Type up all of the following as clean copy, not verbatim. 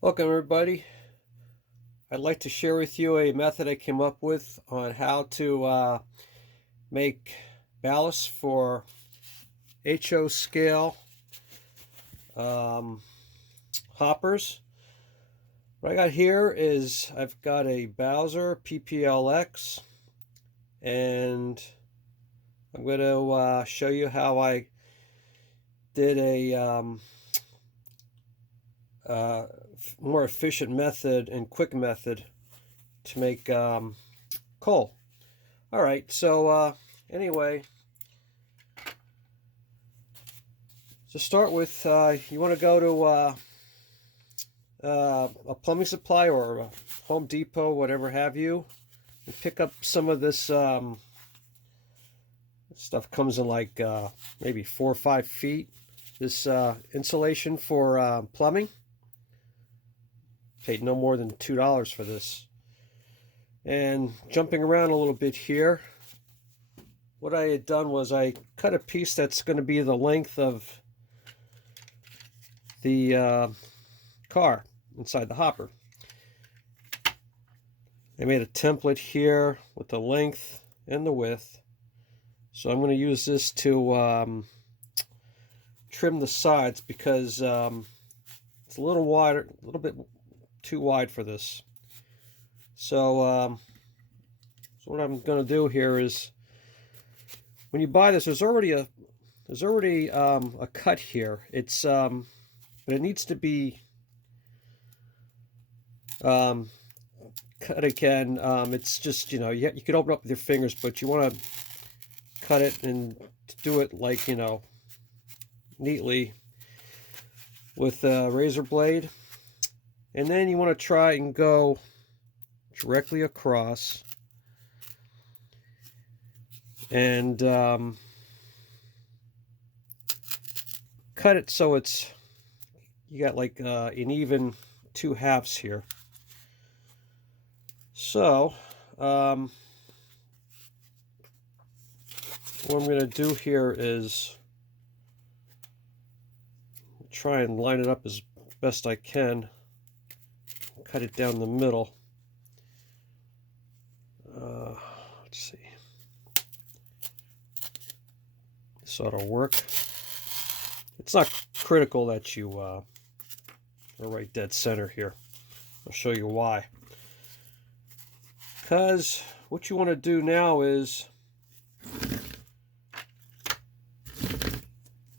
Welcome everybody. I'd like to share with you a method I came up with on how to make ballast for HO scale um, hoppers. What I got here is I've got a Bowser PPLX, and I'm going to show you how I did a more efficient method and quick method to make coal. All right, so anyway, to start with, you want to go to a plumbing supply or a Home Depot, whatever have you, and pick up some of this stuff. Comes in like maybe 4 or 5 feet. This insulation for plumbing. Paid no more than $2 for this. And jumping around a little bit here, what I had done was I cut a piece that's going to be the length of the car inside the hopper. I made a template here with the length and the width. So I'm going to use this to trim the sides because it's a little wider, a little bit too wide for this. So what I'm going to do here is, when you buy this, there's already a cut here. It's but it needs to be cut again. It's just, you could open up with your fingers, but you want to cut it and do it like, neatly with a razor blade. And then you want to try and go directly across and cut it so it's, you got like an even 2 halves here. So what I'm going to do here is try and line it up as best I can. Cut it down the middle. Let's see. This ought to work. It's not critical that you are right dead center here. I'll show you why. Because what you want to do now is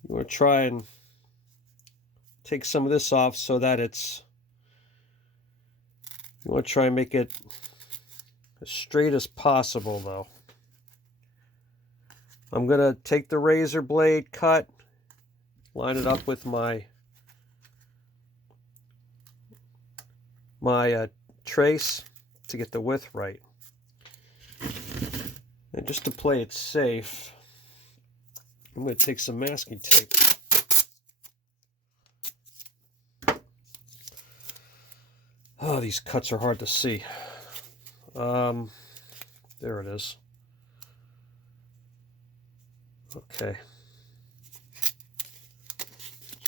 you want to try and take some of this off so that you want to try and make it as straight as possible, though. I'm going to take the razor blade cut, line it up with my trace to get the width right. And just to play it safe, I'm going to take some masking tape. Oh, these cuts are hard to see. There it is. Okay.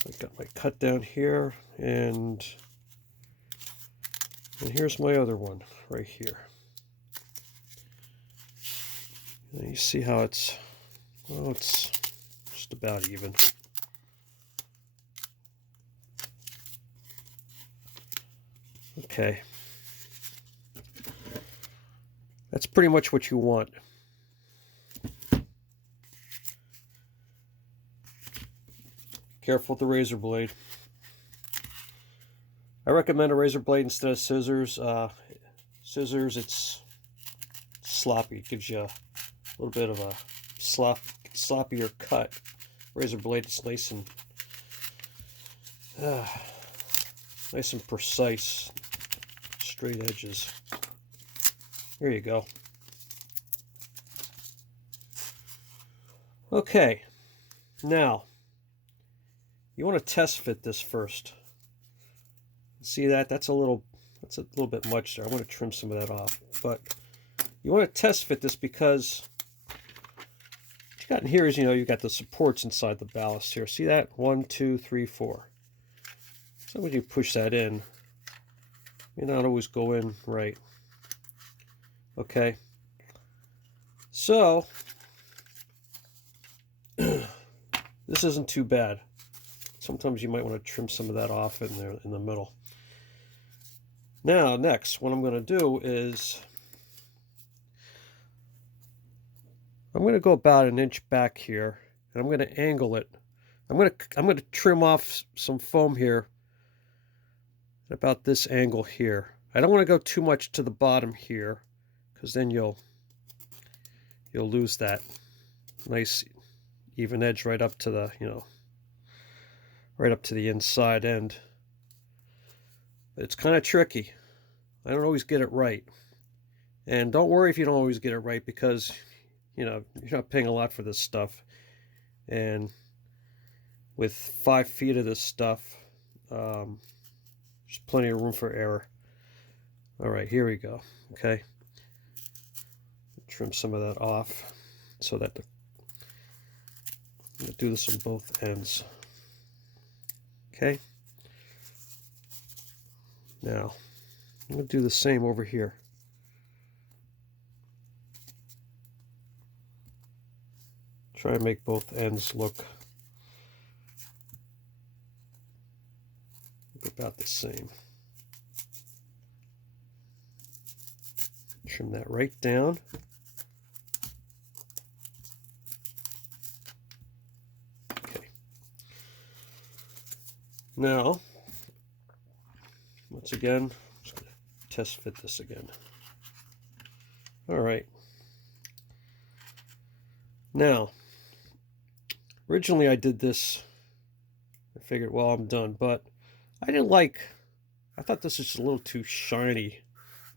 I got my cut down here, and here's my other one right here. And you see how it's, well, it's just about even. Okay. That's pretty much what you want. Careful with the razor blade. I recommend a razor blade instead of scissors. Scissors, it's sloppy. It gives you a little bit of a sloppier cut. Razor blade is nice and precise. Straight edges. There you go. Okay, now you want to test fit this first. See that? That's a little bit much there. I want to trim some of that off. But you want to test fit this because what you got in here is, you've got the supports inside the ballast here. See that? 1, 2, 3, 4. So when you push that in, may not always go in right. Okay, so this isn't too bad. Sometimes you might want to trim some of that off in there in the middle. Now, next, what I'm going to do is I'm going to go about an inch back here, and I'm going to angle it. I'm going to trim off some foam here at about this angle here. I don't want to go too much to the bottom here, because then you'll lose that nice even edge right up to the, right up to the inside end. It's kind of tricky. I don't always get it right. And don't worry if you don't always get it right, because you're not paying a lot for this stuff. And with 5 feet of this stuff, there's plenty of room for error. All right, here we go. Okay, trim some of that off so that I'm going to do this on both ends. Okay, now I'm going to do the same over here. Try and make both ends look about the same. Trim that right down. Okay. Now, once again, I'm just going to test fit this again. All right. Now, originally I did this, I figured, well, I'm done, but I thought this was just a little too shiny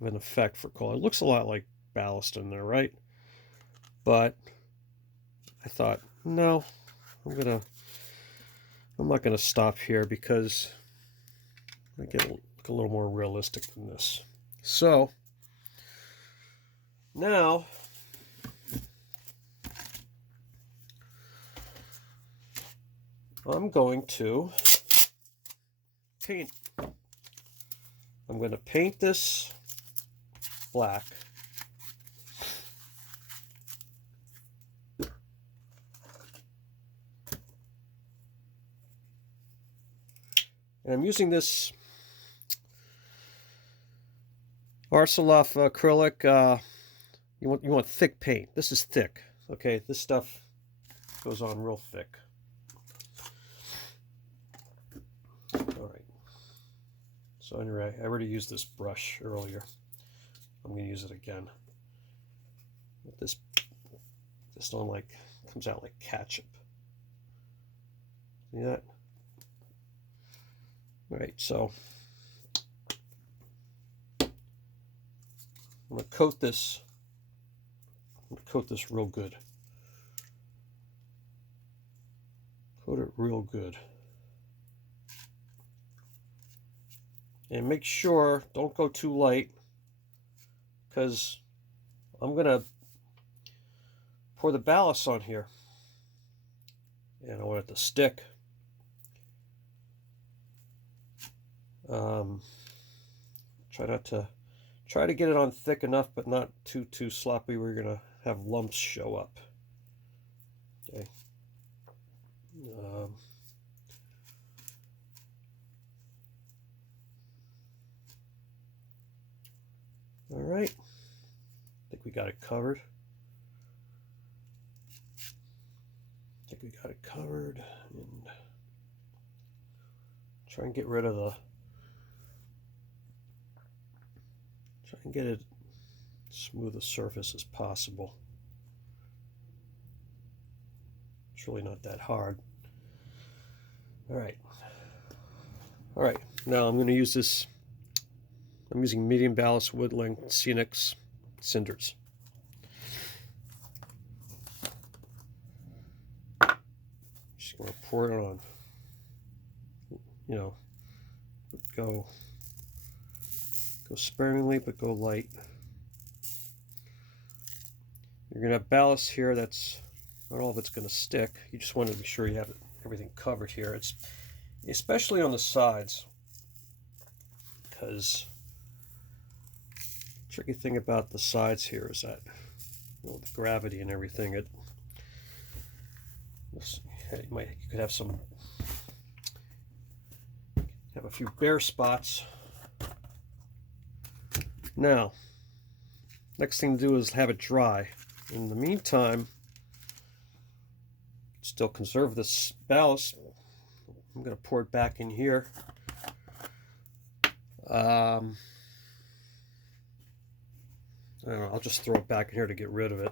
of an effect for color. It looks a lot like Ballast in there, right? But I thought, no, I'm not gonna stop here, because I get look a little more realistic than this. So now I'm going to paint. I'm going to paint this black. And I'm using this Arceloff acrylic. You want thick paint. This is thick. Okay, this stuff goes on real thick. All right. So anyway, I already used this brush earlier. I'm going to use it again. This one comes out like ketchup. See that? All right, so I'm going to coat this. I'm going to coat this real good. Coat it real good. And make sure, don't go too light, because I'm going to pour the ballast on here. And I want it to stick. Try to get it on thick enough, but not too sloppy where you're going to have lumps show up. Okay. All right, I think we got it covered. And try and get rid of try and get it smooth a surface as possible. It's really not that hard. All right, now I'm going to use this. I'm using medium ballast wood length Scenics cinders. Just going to pour it on. Go sparingly, but go light. You're going to have ballast here that's not all of it's going to stick. You just want to be sure you have everything covered here. It's especially on the sides, because Tricky thing about the sides here is that, you know, the gravity and everything, you could have a few bare spots. Now, next thing to do is have it dry. In the meantime, still conserve this ballast. I'm going to pour it back in here. I don't know, I'll just throw it back in here to get rid of it.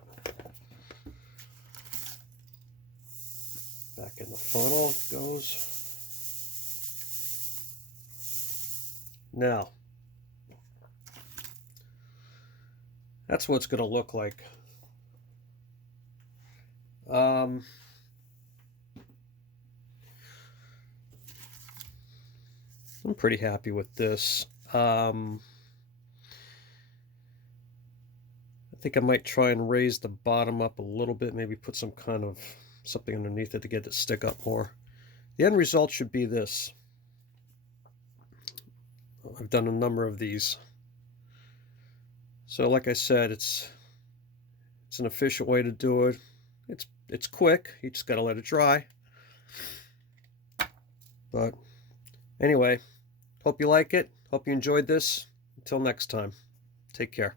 Back in the funnel it goes. Now, that's what it's going to look like. I'm pretty happy with this. I think I might try and raise the bottom up a little bit, maybe put some kind of something underneath it to get it to stick up more. The end result should be this. I've done a number of these. So like I said, it's an efficient way to do it. It's quick. You just got to let it dry. But anyway, hope you like it. Hope you enjoyed this. Until next time, take care.